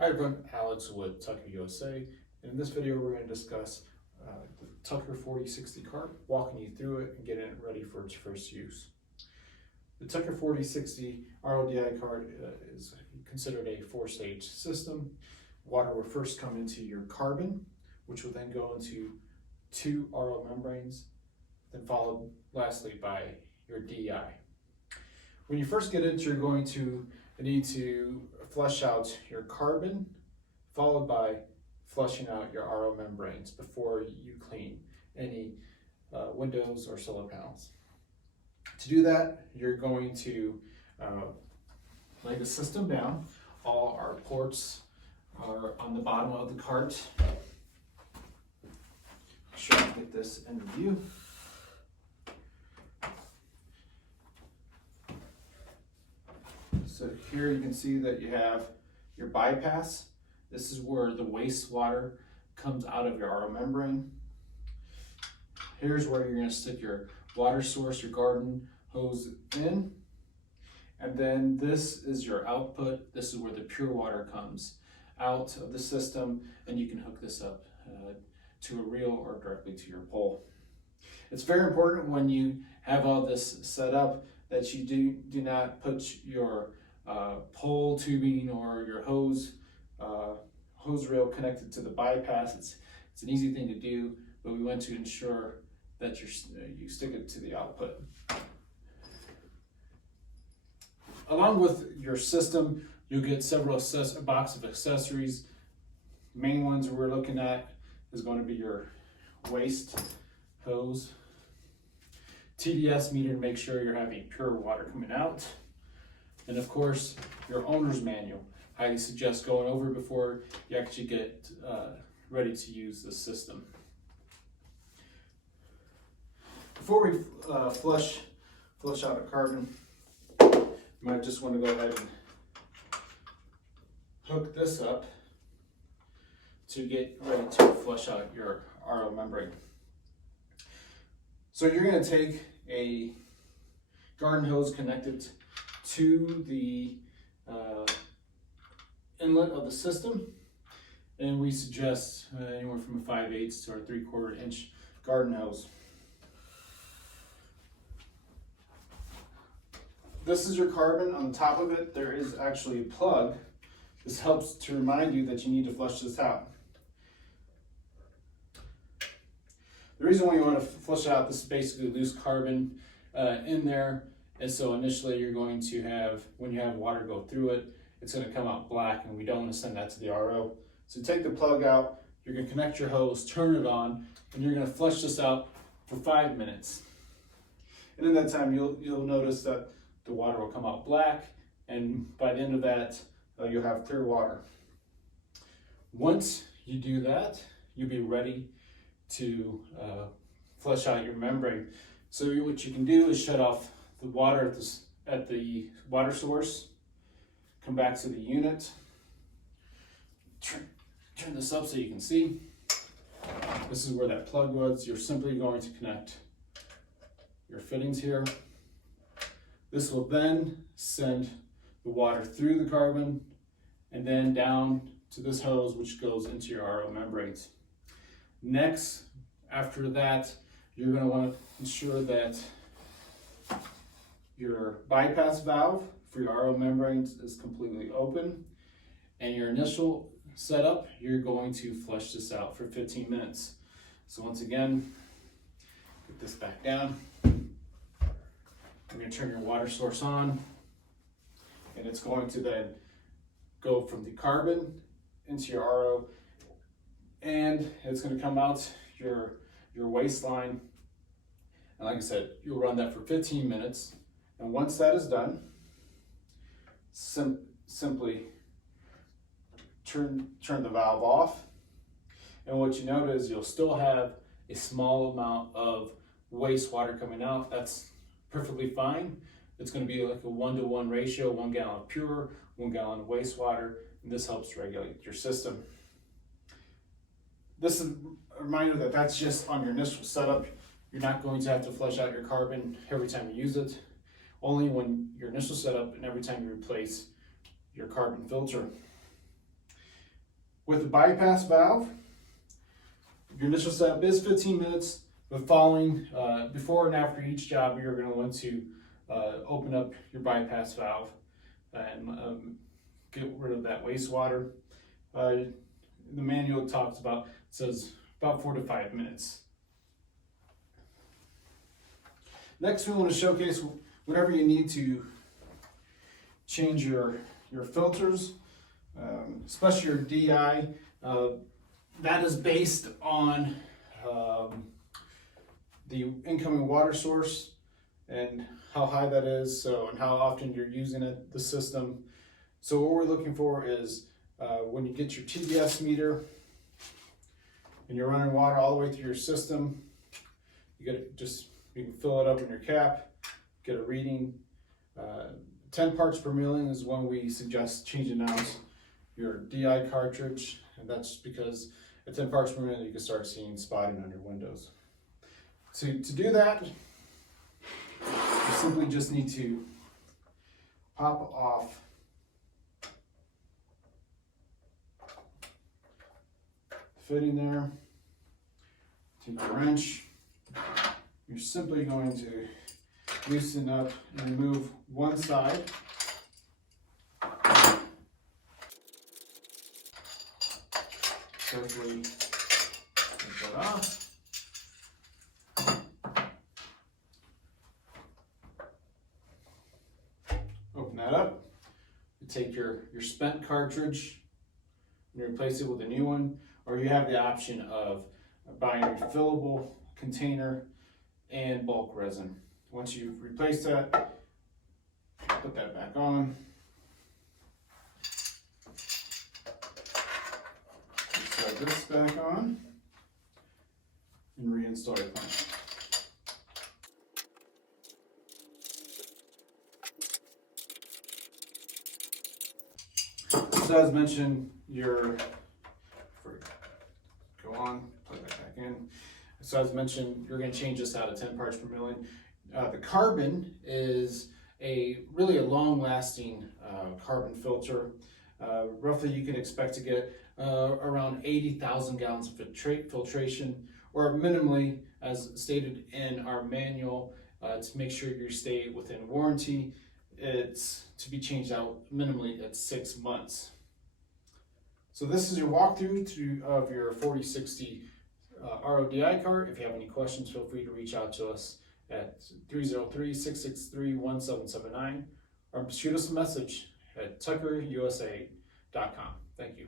Hi everyone, Alex with Tucker USA, and in this video we're going to discuss the Tucker 4060 cart, walking you through it and getting it ready for its first use. The Tucker 4060 RODI cart is considered a four-stage system. Water will first come into your carbon, which will then go into two RO membranes, then followed lastly by your DI. When you first get it, you're going to need to flush out your carbon, followed by flushing out your RO membranes before you clean any windows or solar panels. To do that, you're going to lay the system down. All our ports are on the bottom of the cart. Make sure I get this in view. So here you can see that you have your bypass. This is where the wastewater comes out of your RO membrane. Here's where you're going to stick your water source, your garden hose in. And then this is your output. This is where the pure water comes out of the system, and you can hook this up to a reel or directly to your pole. It's very important when you have all this set up that you do not put your pole tubing or your hose reel connected to the bypass. It's an easy thing to do, but we want to ensure that you stick it to the output. Along with your system, you'll get several a box of accessories. The main ones we're looking at is going to be your waste hose, TDS meter to make sure you're having pure water coming out, and of course your owner's manual. Highly suggest going over before you actually get ready to use the system. Before we flush out a carbon, you might just want to go ahead and hook this up to get ready to flush out your RO membrane. So you're going to take a garden hose connected to the inlet of the system, and we suggest anywhere from a 5/8 to a 3/4 inch garden hose. This is your carbon. On top of it there is actually a plug. This helps to remind you that you need to flush this out. The reason why you want to flush it out, this is basically loose carbon in there, and so initially you're going to have, when you have water go through it, it's going to come out black, and we don't want to send that to the RO. So take the plug out, you're going to connect your hose, turn it on, and you're going to flush this out for 5 minutes. And in that time you'll notice that the water will come out black, and by the end of that you'll have clear water. Once you do that, you'll be ready to flush out your membrane. So what you can do is shut off the water at the water source, come back to the unit, turn this up so you can see. This is where that plug was. You're simply going to connect your fittings here. This will then send the water through the carbon and then down to this hose, which goes into your RO membranes. Next, after that, you're going to want to ensure that your bypass valve for your RO membranes is completely open, and your initial setup, you're going to flush this out for 15 minutes. So once again, put this back down. You're going to turn your water source on, and it's going to then go from the carbon into your RO, and it's going to come out your waste line. And like I said, you'll run that for 15 minutes. And once that is done, simply turn the valve off. And what you notice, you'll still have a small amount of wastewater coming out. That's perfectly fine. It's going to be like a 1-to-1 ratio, 1 gallon of pure, 1 gallon of wastewater, and this helps regulate your system. This is a reminder that that's just on your initial setup. You're not going to have to flush out your carbon every time you use it, only when your initial setup and every time you replace your carbon filter. With the bypass valve, your initial setup is 15 minutes, but following, before and after each job, you're going to want to open up your bypass valve and get rid of that wastewater. The manual talks about, says about 4 to 5 minutes. Next, we want to showcase whenever you need to change your filters, especially your DI. That is based on the incoming water source and how high that is, and how often you're using the system. So what we're looking for is when you get your TDS meter and you're running water all the way through your system, you can fill it up in your cap, get a reading. 10 parts per million is when we suggest changing out your DI cartridge, and that's because at 10 parts per million you can start seeing spotting on your windows. So to do that, you simply just need to pop off the fitting there, take your wrench, you're simply going to loosen up and remove one side. Carefully take that off. Open that up. You take your spent cartridge and replace it with a new one, or you have the option of buying a refillable container and bulk resin. Once you've replaced that, put that back on. Slide this back on and reinstall your plant. So as mentioned, plug that back in. So as mentioned, you're going to change this out of 10 parts per million. The carbon is really a long-lasting carbon filter. Roughly, you can expect to get around 80,000 gallons of filtration, or minimally, as stated in our manual, to make sure you stay within warranty. It's to be changed out minimally at 6 months. So this is your walkthrough of your 4060 RODI cart. If you have any questions, feel free to reach out to us at 303-663-1779 or shoot us a message at tuckerusa.com. Thank you.